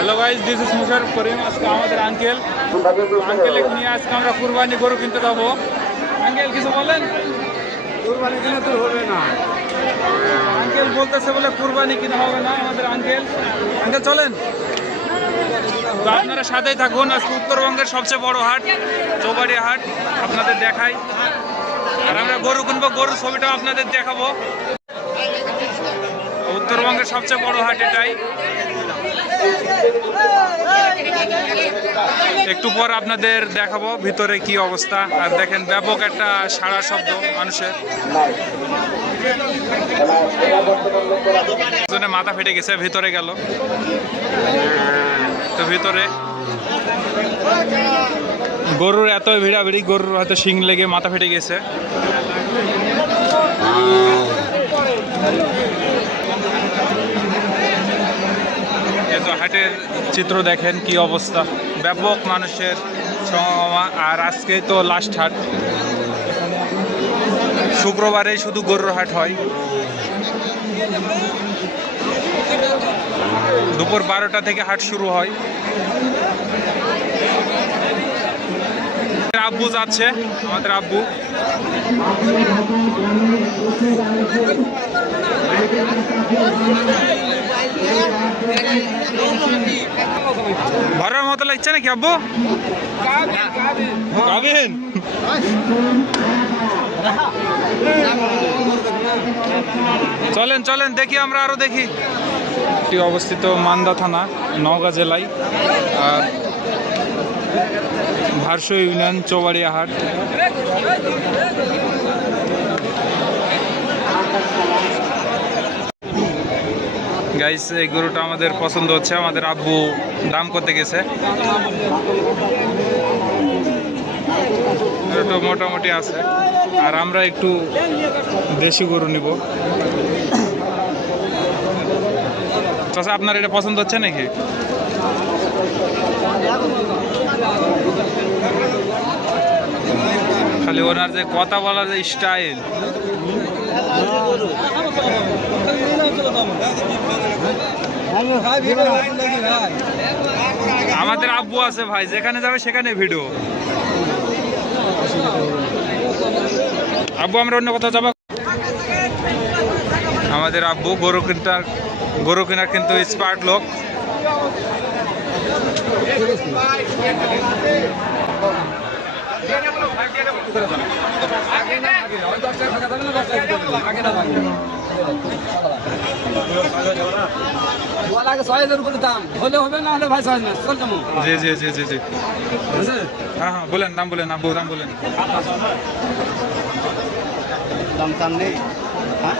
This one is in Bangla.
Hello guys this is Mushar Karim আজকে আমাদের আঙ্কেল আঙ্কেল নিয়ে আজকে আমরা কুরবানি গরু কিনতে যাব আঙ্কেল কিছু বলেন কুরবানি কিনে তো হবে না আঙ্কেল বলতেছে বলে কুরবানি কিনা হবে না আমাদের আঙ্কেল আঙ্কেল চলেন তো আপনারা সাথেই থাকুন আজকে উত্তরবঙ্গের সবচেয়ে বড় হাট চৌবাড়ি হাট আপনাদের দেখাই আর আমরা গরু কিনবো গরুর ছবিটাও আপনাদের দেখাবো উত্তরবঙ্গের সবচেয়ে বড় হাট এটাই একটু পর আপনাদের দেখাবো ভিতরে কি অবস্থা। আর দেখেন ব্যাপক একটা সারা শব্দ মানুষের। মাথা ফেটে গেছে, ভিতরে গেল। তো ভিতরে গরুর এত ভিড়াভিড়ি, গরুর হয়তো শিং লেগে মাথা ফেটে গেছে। তো হাটের চিত্র দেখেন কি অবস্থা। ব্যাপক মানুষের আর আজকে তো লাস্ট হাট। শুক্রবারে শুধু গরুর হাট হয়। দুপুর বারোটা থেকে হাট শুরু হয়। আব্বু যাচ্ছে। আমাদের আব্বু। ভরার মতো লাগছে নাকি আব্বু? গাবেন চলেন চলেন দেখি আমরা আরও দেখি। এটি অবস্থিত মান্দা থানা নওগাঁ জেলায়। আর ভারস ইউনিয়ন চৌবাড়িয়া হাট। গাইস এই গরুটা আমাদের পছন্দ হচ্ছে, আমাদের আব্বু দাম করতে গেছে। মোটামুটি আছে, আর আমরা একটু দেশি গরু নিব। চাষা আপনার এটা পছন্দ হচ্ছে নাকি? খালি ওনার যে কথা বলার যে স্টাইল। আমাদের আব্বু আছে ভাই, যেখানে যাবে সেখানে ভিডিও। আব্বু, আমরা অন্য কোথাও যাব? আমাদের আব্বু গরু কিনতে, গরু কেনার কিন্তু স্পার্ট লোক। জি জি জি জি জি। হ্যাঁ হ্যাঁ বলেন দাম বলেন আব্বু দাম বলেন। দাম টাম নেই। হ্যাঁ?